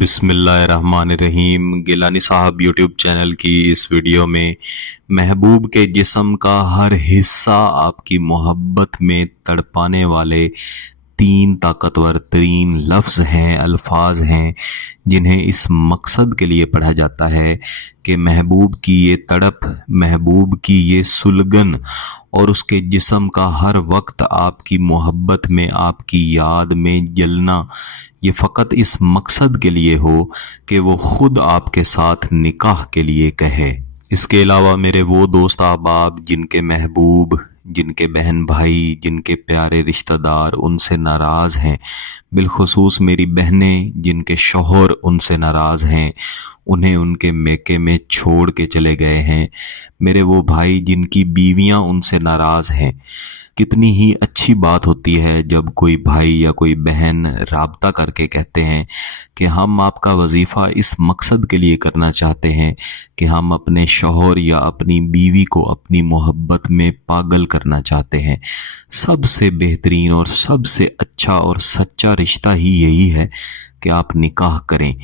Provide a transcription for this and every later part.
बिस्मिल्लाहिर्रहमानिर्रहीम। गिलानी साहब YouTube channel की इस वीडियो में महबूब के जिस्म का हर हिस्सा आपकी मोहब्बत में तड़पाने वाले तीन ताकतवर तरीन लफ्ज़ हैं, अल्फाज हैं, जिन्हें इस मकसद के लिए पढ़ा जाता है कि महबूब की ये तड़प, महबूब की ये सुलगन और उसके जिस्म का हर वक्त आपकी मोहब्बत में, आपकी याद में जलना, ये फ़कत इस मकसद के लिए हो कि वो खुद आपके साथ निकाह के लिए कहे। इसके अलावा मेरे वो दोस्त अहबाब जिनके महबूब, जिनके बहन भाई, जिनके प्यारे रिश्तेदार उनसे नाराज़ हैं, बिलखुसूस मेरी बहनें जिनके शौहर उनसे नाराज़ हैं, उन्हें उनके मेके में छोड़ के चले गए हैं, मेरे वो भाई जिनकी बीवियां उनसे नाराज़ हैं। कितनी ही अच्छी बात होती है जब कोई भाई या कोई बहन राब्ता करके कहते हैं कि हम आपका वजीफ़ा इस मकसद के लिए करना चाहते हैं कि हम अपने शौहर या अपनी बीवी को अपनी मोहब्बत में पागल करना चाहते हैं। सबसे बेहतरीन और सबसे अच्छा और सच्चा रिश्ता ही यही है कि आप निकाह करें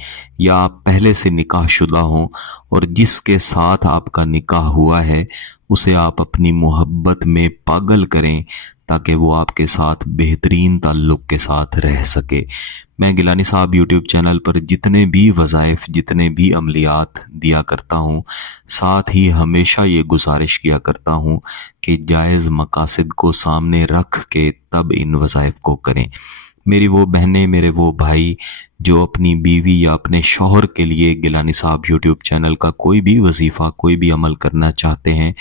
या आप पहले से निकाह शुदा हों और जिसके साथ आपका निकाह हुआ है उसे आप अपनी मोहब्बत में पागल करें ताकि वो आपके साथ बेहतरीन ताल्लुक़ के साथ रह सके। मैं गिलानी साहब यूट्यूब चैनल पर जितने भी वज़ाइफ, जितने भी अमलियात दिया करता हूँ, साथ ही हमेशा ये गुजारिश किया करता हूँ कि जायज़ मकासद को सामने रख के तब इन वज़ाइफ को करें। मेरी वो बहनें, मेरे वो भाई जो अपनी बीवी या अपने शौहर के लिए गिलानी साहब यूट्यूब चैनल का कोई भी वजीफ़ा, कोई भी अमल करना चाहते हैं,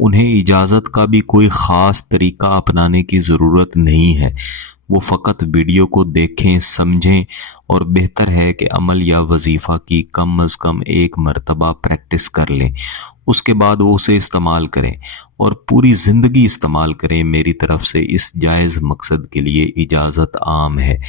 उन्हें इजाज़त का भी कोई ख़ास तरीका अपनाने की ज़रूरत नहीं है। वो फ़कत वीडियो को देखें, समझें और बेहतर है कि अमल या वजीफ़ा की कम अज़ कम एक मरतबा प्रैक्टिस कर लें, उसके बाद वो उसे इस्तेमाल करें और पूरी ज़िंदगी इस्तेमाल करें। मेरी तरफ से इस जायज़ मकसद के लिए इजाज़त आम है।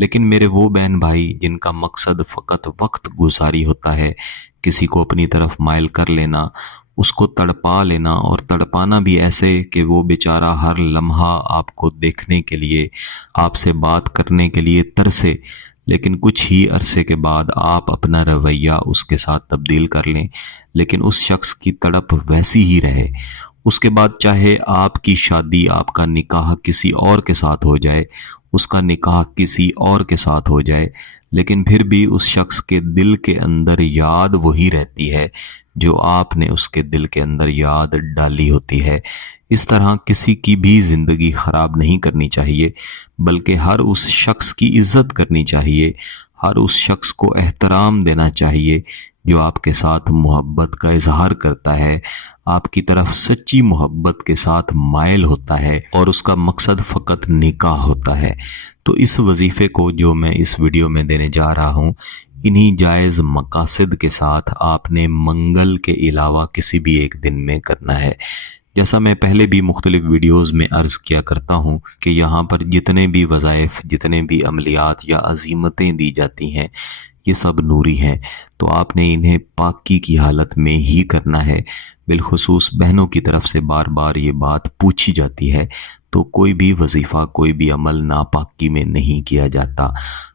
लेकिन मेरे वो बहन भाई जिनका मकसद फ़कत वक्त गुजारी होता है, किसी को अपनी तरफ माइल कर लेना, उसको तड़पा लेना और तड़पाना भी ऐसे कि वो बेचारा हर लम्हा आपको देखने के लिए, आपसे बात करने के लिए तरसे, लेकिन कुछ ही अरसे के बाद आप अपना रवैया उसके साथ तब्दील कर लें, लेकिन उस शख्स की तड़प वैसी ही रहे। उसके बाद चाहे आपकी शादी, आपका निकाह किसी और के साथ हो जाए, उसका निकाह किसी और के साथ हो जाए, लेकिन फिर भी उस शख्स के दिल के अंदर याद वही रहती है जो आपने उसके दिल के अंदर याद डाली होती है। इस तरह किसी की भी ज़िंदगी ख़राब नहीं करनी चाहिए, बल्कि हर उस शख्स की इज़्ज़त करनी चाहिए, हर उस शख्स को एहतराम देना चाहिए जो आपके साथ मोहब्बत का इजहार करता है, आपकी तरफ सच्ची मोहब्बत के साथ मायल होता है और उसका मकसद फ़कत निकाह होता है। तो इस वजीफ़े को जो मैं इस वीडियो में देने जा रहा हूँ, इन्हीं जायज़ मकासद के साथ आपने मंगल के अलावा किसी भी एक दिन में करना है। जैसा मैं पहले भी मुख्तलिफ वीडियोज़ में अर्ज़ किया करता हूँ कि यहाँ पर जितने भी वज़ाइफ, जितने भी अमलियात या अज़ीमतें दी जाती हैं, ये सब नूरी हैं, तो आपने इन्हें पाकी की हालत में ही करना है। बिलखुसूस बहनों की तरफ से बार बार ये बात पूछी जाती है, तो कोई भी वजीफ़ा, कोई भी अमल नापाकी में नहीं किया जाता।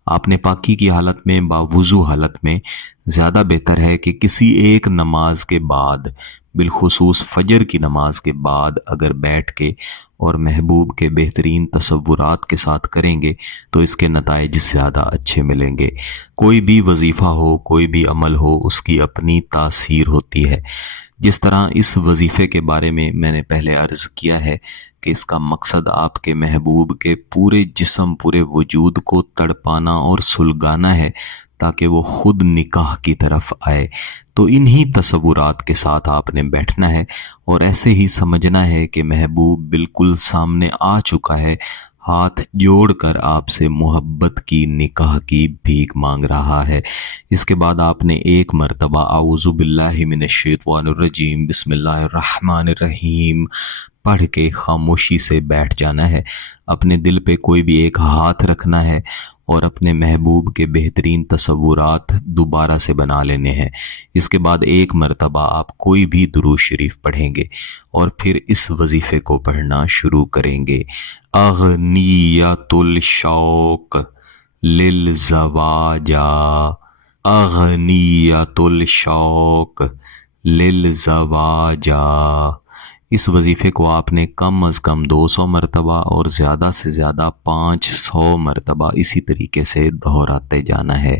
आपने पाकी की हालत में, बावुज़ू हालत में, ज़्यादा बेहतर है कि किसी एक नमाज के बाद, बिलखुसूस फ़जर की नमाज के बाद अगर बैठ के और महबूब के बेहतरीन तसव्वुरात के साथ करेंगे तो इसके नताइज ज़्यादा अच्छे मिलेंगे। कोई भी वजीफ़ा हो, कोई भी अमल हो, उसकी अपनी तासीर होती है। जिस तरह इस वजीफ़े के बारे में मैंने पहले अर्ज़ किया है कि इसका मकसद आपके महबूब के पूरे जिस्म, पूरे वजूद को तड़पाना और सुलगाना है ताकि वो खुद निकाह की तरफ आए, तो इन्हीं तसव्वुरात के साथ आपने बैठना है और ऐसे ही समझना है कि महबूब बिल्कुल सामने आ चुका है, हाथ जोड़कर आपसे मोहब्बत की, निकाह की भीख मांग रहा है। इसके बाद आपने एक मरतबा आऊज़ु बिल्लाहि मिनश्शैतानिर्रजीम बिस्मिल्लाहिर्रहमानिर्रहीम पढ़ के खामोशी से बैठ जाना है। अपने दिल पे कोई भी एक हाथ रखना है और अपने महबूब के बेहतरीन तसव्वुरात दोबारा से बना लेने हैं। इसके बाद एक मरतबा आप कोई भी दुरूद शरीफ पढ़ेंगे और फिर इस वजीफ़े को पढ़ना शुरू करेंगे। अग़नियतुल शौक़ लिल ज़वाजा اغنیۃ الشوق للزواجا۔ اس وظیفے کو آپ نے کم از کم 200 مرتبہ اور زیادہ سے زیادہ 500 مرتبہ اسی طریقے سے دہراتے جانا ہے،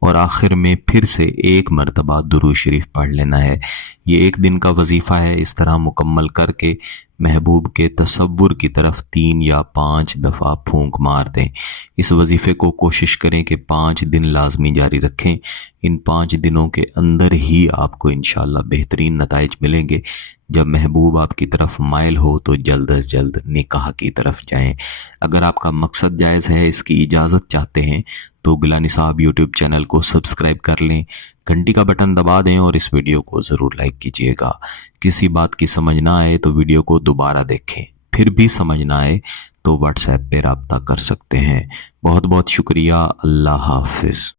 اور آخر میں پھر سے 1 مرتبہ درود شریف پڑھ لینا ہے۔ یہ 1 دن کا وظیفہ ہے، اس طرح مکمل کر کے محبوب کے تصور کی طرف 3 یا 5 دفعہ پھونک مار دیں۔ اس وظیفے کو کوشش کریں کہ 5 دن لازمی جاری رکھیں۔ ان 5 دنوں کے اندر ہی آپ کو انشاءاللہ بہترین نتائج ملیں گے۔ جب محبوب آپ کی طرف مائل ہو تو جلد از جلد نکاح کی طرف جائیں۔ اگر آپ کا مقصد جائز ہے، اس کی اجازت چاہتے ہیں، تو گیلانی صاحب یوٹیوب چینل کو سبسکرائب کر لیں، گھنٹی کا بٹن دبا دیں اور اس ویڈیو کو ضرور لائک کیجیے گا۔ کسی بات کی سمجھ نہ آئے تو ویڈیو کو دوبارہ دیکھیں، پھر بھی سمجھ نہ آئے تو واٹس ایپ پہ رابطہ کر سکتے ہیں۔ بہت بہت شکریہ۔ اللہ حافظ۔